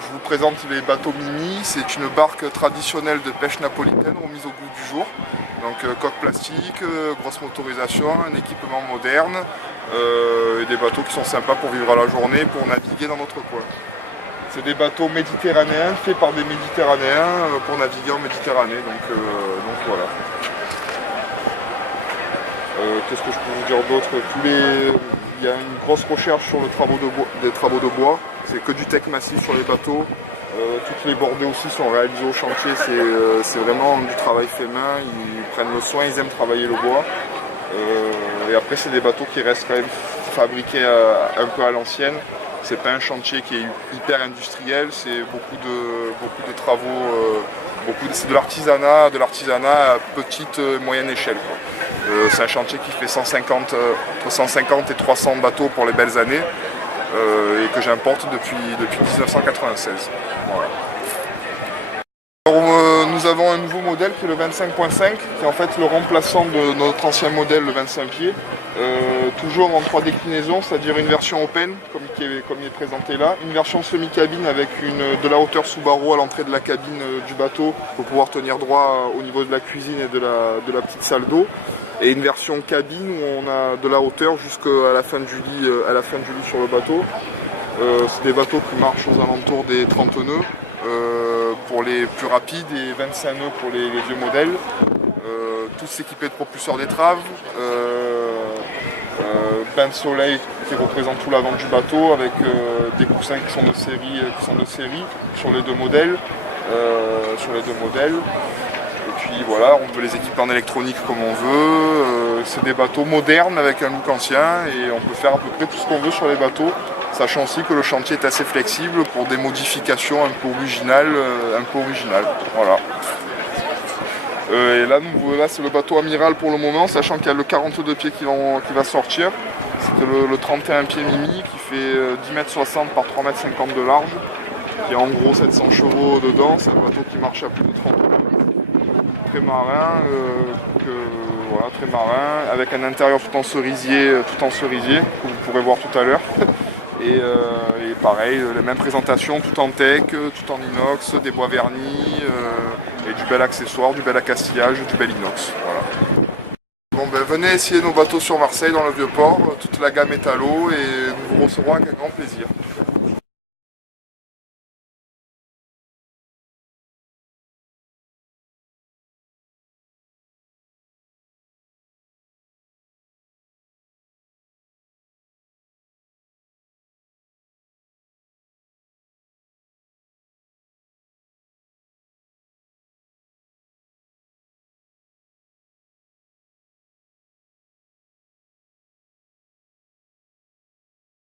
je vous présente les bateaux Mimi. C'est une barque traditionnelle de pêche napolitaine remise au goût du jour. Donc coque plastique, grosse motorisation, un équipement moderne et des bateaux qui sont sympas pour vivre à la journée, pour naviguer dans notre coin. C'est des bateaux méditerranéens faits par des Méditerranéens pour naviguer en Méditerranée. Donc voilà. Qu'est-ce que je peux vous dire d'autre? Il y a une grosse recherche sur des travaux de bois. C'est que du tech massif sur les bateaux. Toutes les bordées aussi sont réalisées au chantier. C'est vraiment du travail fait main. Ils prennent le soin, ils aiment travailler le bois. Et après, c'est des bateaux qui restent quand même fabriqués un peu à l'ancienne. C'est pas un chantier qui est hyper industriel. C'est beaucoup de travaux. C'est de l'artisanat à petite moyenne échelle, quoi. C'est un chantier qui fait entre 150 et 300 bateaux pour les belles années et que j'importe depuis 1996. Voilà. Alors, nous avons un nouveau modèle qui est le 25.5, qui est en fait le remplaçant de notre ancien modèle, le 25 pieds. Toujours en 3 déclinaisons, c'est-à-dire une version open, comme il est présenté là, une version semi-cabine avec de la hauteur sous barreau à l'entrée de la cabine du bateau pour pouvoir tenir droit au niveau de la cuisine et de la petite salle d'eau, et une version cabine où on a de la hauteur jusqu'à la fin du lit, sur le bateau. C'est des bateaux qui marchent aux alentours des 30 nœuds pour les plus rapides et 25 nœuds pour les vieux modèles. Tous équipés de propulseurs d'étrave. Bain de soleil qui représente tout l'avant du bateau avec des coussins qui sont de série sur les deux modèles. Et puis voilà, on peut les équiper en électronique comme on veut. C'est des bateaux modernes avec un look ancien et on peut faire à peu près tout ce qu'on veut sur les bateaux, sachant aussi que le chantier est assez flexible pour des modifications un peu originales. Voilà. Et là c'est le bateau amiral pour le moment, sachant qu'il y a le 42 pieds qui va sortir. C'est le 31 pieds Mimi qui fait 10,60 m par 3,50 m de large, qui a en gros 700 chevaux dedans. C'est un bateau qui marche à plus de 30 km. Très marin, très marin, avec un intérieur tout en cerisier que vous pourrez voir tout à l'heure. Et pareil, la même présentation, tout en tech, tout en inox, des bois vernis et du bel accessoire, du bel accastillage, du bel inox. Voilà. Bon ben venez essayer nos bateaux sur Marseille dans le Vieux-Port, toute la gamme est à l'eau et nous vous recevrons avec un grand plaisir.